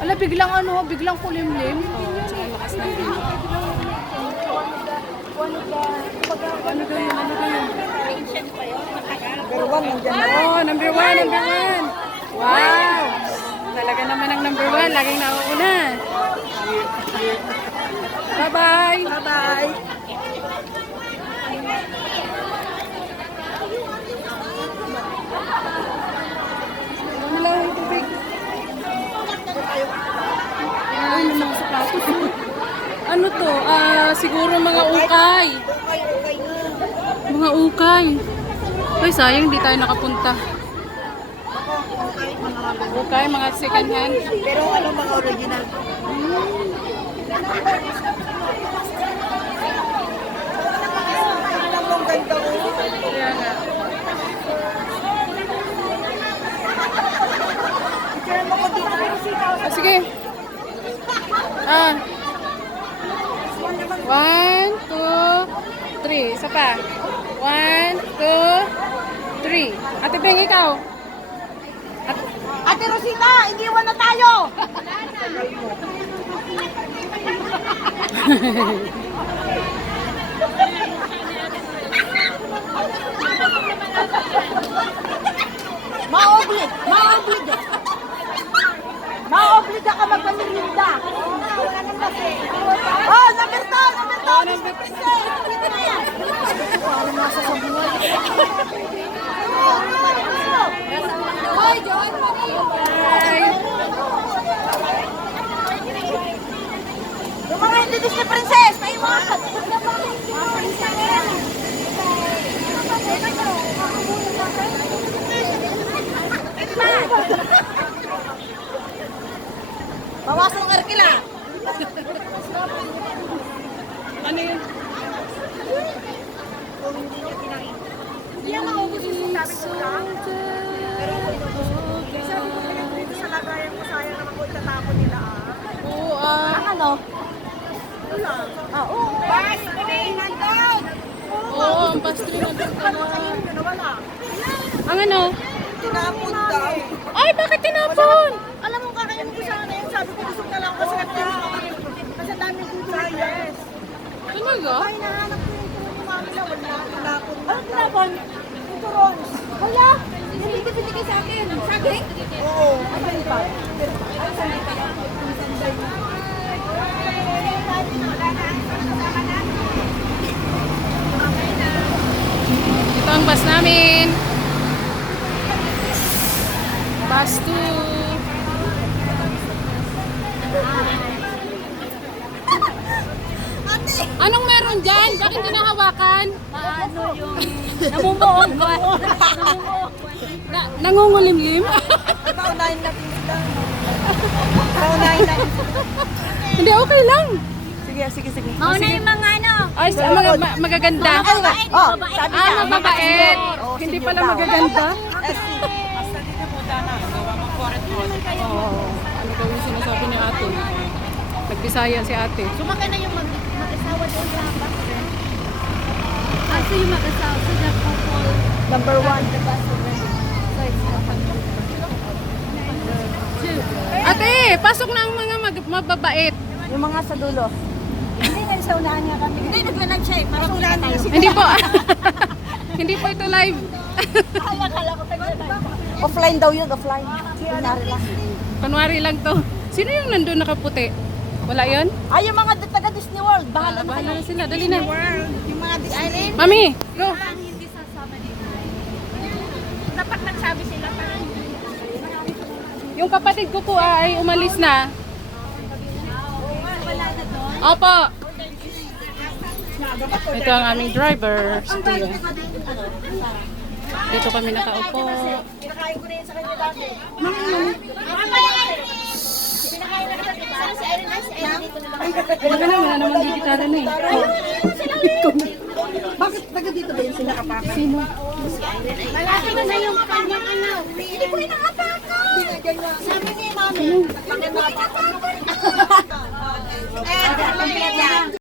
Ala, biglang kulimlim. Oo, tsaka lakas ng ilaw. Ano ba yun? Number one, nandiyan na. Oh, number one. Wow! Talaga naman ang number one. Laging nauuna. Bye-bye! Bye-bye. Ano lang yung tubig? Ay, may mga sapatos. Ano to? Siguro mga ukay. Okay na. Mga ukay. Ay, sayang hindi tayo nakapunta. Ukay, mga second hand. Pero ano mga original? Alam mo, ang ganda mo. Kaya nga. Picture mo ko dito. Sige. 1, 2, 3. Isa pa. 1, 2, 3. Ate Beng, ikaw. Ate Rosita, iniwan na tayo! Maoblig! Maobliga ka magpamirinda! Oh, number 2! Parang nasa sa buhay. Hoy, John! Yung mga hindi Disney princess, may mga bawasan ng arkila. Ano yun? Hindi yan maubos yung sabi ko lang. Pero sabi ko pinag-dito sa lagayan mo, sayang naman ko itatapon nila Oo, Ano? Wala. Oo. Bas! Nandun! Oo, ang pastry na doon pala. Wala. Ang ano? Tinapon daw. Ay, bakit tinapon? Alam mo, kakainin ko sana yun. Sabi ko, gusto na lang kasi kasi dami dito. Yes. Talaga? Ay, nahanap ko yung turon ni Mami na wala. Tinapon. Ano tinapon? Yung turon. Wala. Hindi ko binigay sa akin. Saging? Oo. Ay, pa. Ay, saging pa. Ito ang bus namin. Bus 2. Anong meron dyan? Bakit hinahawakan? Ano yung namumuong ba? Nangungulimlim? Paunahin natin sila. Paunahin natin. Hindi, okay lang. Sige. Mauna yung mga ano. Ay, mga magaganda. Oh, sabi niya. Mababait. Oh, Hindi senior pala daw. magaganda. SC. Oo. Ano daw yung sinasabi ni ate? Nagbisaya si ate. Sumakay na yung mag-asawa doon sa bus. So yung mag-asawa, so the couple, Number 1. the bus already. So it's Ate, pasok na ang mga mababait. Yung mga sa dulo. Hindi na sa unahan niya kami. Hindi, naglalag siya eh. Parang unahan tayo. Hindi po. Hindi po ito live. Akala ko tayo. Offline daw yun, offline. Kunyari lang. Kunwari lang to. Sino yung nandun nakaputi? Wala yun? Ay, yung mga taga Disney World. Bahala na Bahala kayo. na sila. Dali na. Yung mga Disney. Mami, go. Hindi sasama dito. Dapat nagsabi sila pa. Yung kapatid ko po ay umalis na. Wala na doon. Opo. Ito ang aming driver. Si Tia. Dito kami nakaupo. Pinakain ko na yun sa kanya dati. Wala na, wala naman di gitara na eh. Bakit taga dito ba yun sila kapaka? Sino? Malaki na yung kanyang ano. Hindi ko inakapaka! Sabi ni Mami, bakit nakapaka? Eh,